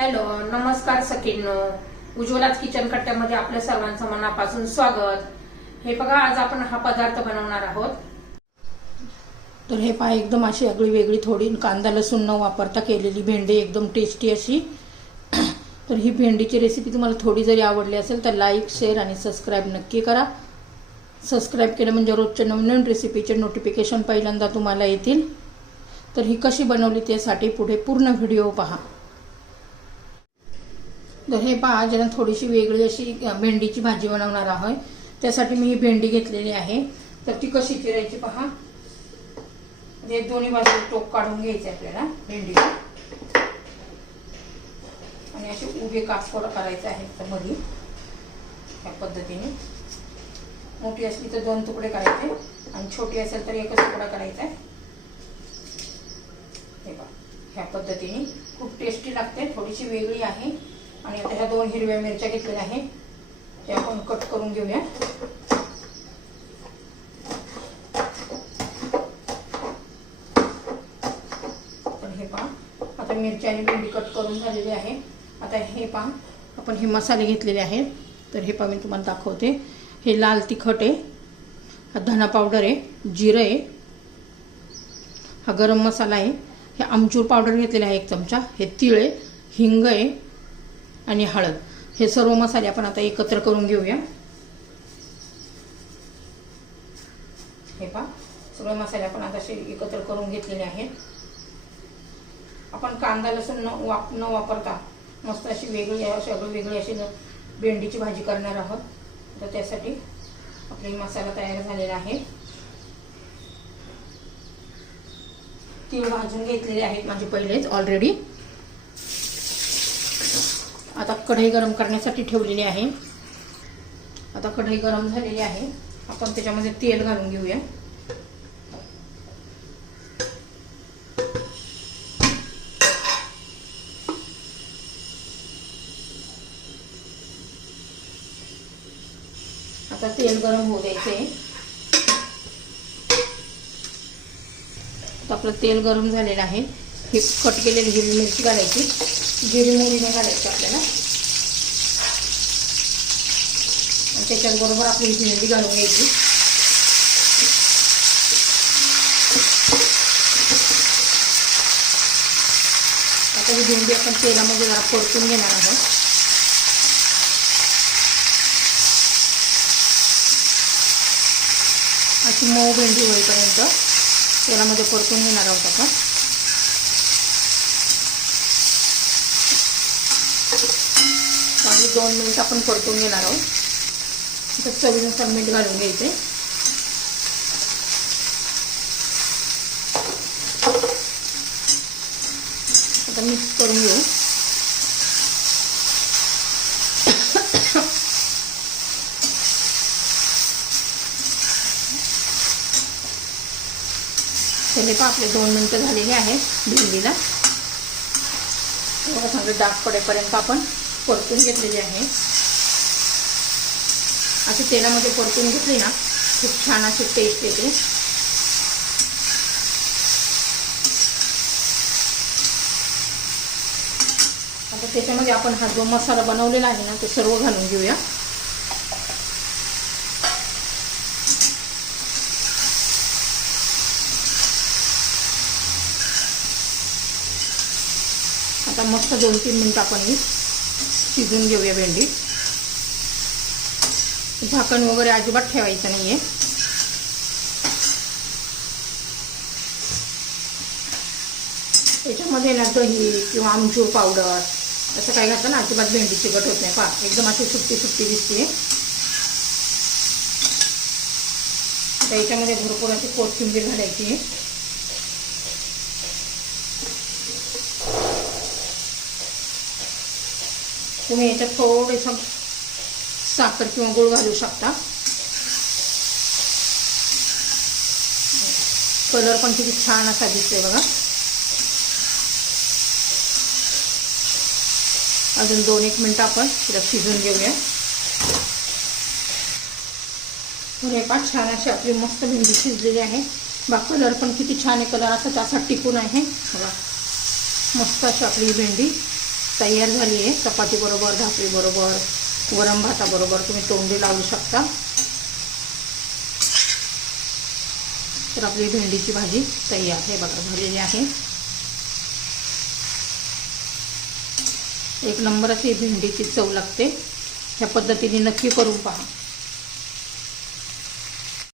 Hello, नमस्कार सखींनो. उज्ज्वलाच kitchen कट्ट्यामध्ये आपल्या सर्वांचं मनापासून स्वागत. हे बघा, आज आपण हा पदार्थ बनवणार आहोत. तर हे पहा, एकदम अशी आगळी वेगळी थोडी कांदा लसूण न वापरता केलेली भेंडी, एकदम टेस्टी अशी. तर ही भेंडीची रेसिपी तुम्हाला थोडी जरी आवडली असेल तर लाईक, शेअर आणि सबस्क्राईब नक्की करा. सबस्क्राईब केलं म्हणजे रोजच्या नवीन नवीन रेसिपीचे नोटिफिकेशन पहिल्यांदा तुम्हाला येतील. तर ही कशी बनवली त्यासाठी पुढे पूर्ण व्हिडिओ पहा. तर हे पहा, ज्यांना थोडीशी वेगळी अशी भेंडीची भाजी बनवणार आहोत त्यासाठी मी ही भेंडी घेतलेली आहे. तर ती कशी चिरायची पहा. हे दोन्ही बाजूला टोक काढून घ्यायचे आपल्याला भेंडीला आणि असे उभे कापड करायचे आहेत. तर मध्ये या पद्धतीने मोठी असली तर 2 तुकडे करायचे आणि छोटी असेल तर एकच तुकडा करायचा आहे. हे पहा, ह्या पद्धतीने खूप टेस्टी लागते, थोडीशी वेगळी आहे. आणि आता ह्या 2 हिरव्या मिरच्या घेतलेल्या आहेत, त्या आपण कट करून घेऊया. तर हे पहा, आता मिरची आणि भेंडी कट करून झालेली आहे. आता हे पहा, आपण हे मसाले घेतलेले आहेत. तर हे पहा, मी तुम्हाला दाखवते. हे लाल तिखट आहे, हा धना पावडर आहे, जिरं आहे, हा गरम मसाला आहे, हे आमचूर पावडर घेतलेला आहे 1 चमचा, हे तीळ आहे, हिंग आहे आणि हळद. हे सर्व मसाले आपण आता एकत्र करून घेऊया. हे पहा, सगळे मसाले आपण आता असे एकत्र करून घेतलेले आहेत. आपण कांदा लसूण न वापरता मस्त अशी वेगळी अशी भेंडीची भाजी करणार आहोत. तर त्यासाठी आपला मसाला तयार झालेला आहे. तीळ भाजून घेतलेले आहेत माझे पहिलेच ऑलरेडी. आता कढई गरम करण्यासाठी ठेवलेली आहे. आता कढई गरम झालेली आहे, आपण त्याच्यामध्ये तेल घालून घेऊया. आता तेल गरम होऊ द्यायचे. आपलं तेल गरम झालेलं आहे. हे कट केलेली हिरवी मिरची घालायची, जिरी मोहरी नाही घालायची आपल्याला. आणि त्याच्याबरोबर आपली ही भेंडी घालून घ्यायची. आता ही भेंडी आपण तेलामध्ये जरा परतून घेणार आहोत. अशी मऊ भेंडी होईपर्यंत तेलामध्ये परतून घेणार आहोत आपण. आणि 2 मिनिट आपण परतून घेणार आहोत. तर चवीनुसार मीठ घालून घ्यायचे. आता मिक्स करून घेऊ. पहिले पहा, आपले 2 मिनिटं झालेले आहेत भेंडीला. चांगले डाग पडेपर्यंत आपण परतून घेतलेली आहे. अशी तेलामध्ये परतून घेतली ना, खूप छान अशी टेस्ट येते. आता त्याच्यामध्ये आपण हा जो मसाला बनवलेला आहे ना, तो सर्व घालून घेऊया. आता मस्त 2-3 मिनिट आपण ही शिजून घेऊया भेंडी. झाकण वगैरे अजिबात ठेवायचं नाहीये. त्याच्यामध्ये ना दही किंवा आमचूर पावडर असं काही घातलं ना, अजिबात भेंडी चिकट होत नाही. पहा, एकदम अशी सुट्टी दिसते. त्याच्यामध्ये भरपूर अशी कोथिंबीर घालायची. तुम्ही याच्यात थोडंसं साखर किंवा गूळ घालू शकता. कलर पण किती छान असा दिसतोय बघा. अजून 2-1 मिनिट आपण तिला शिजून घेऊया. तर हे पहा, छान अशी आपली मस्त भेंडी शिजलेली आहे. बघा, कलर पण किती छान आहे. कलर असा टिकून आहे बघा. मस्त अशी आपली भेंडी तयार झाली आहे. चपातीबरोबर, भाकरीबरोबर, वरण भाताबरोबर तुम्ही तोंडी लावू शकता. तर आपली भेंडीची भाजी तयार हे बघा झालेली आहे. एक नंबर अशी भेंडीची चव लागते. ह्या पद्धतीने नक्की करून पहा.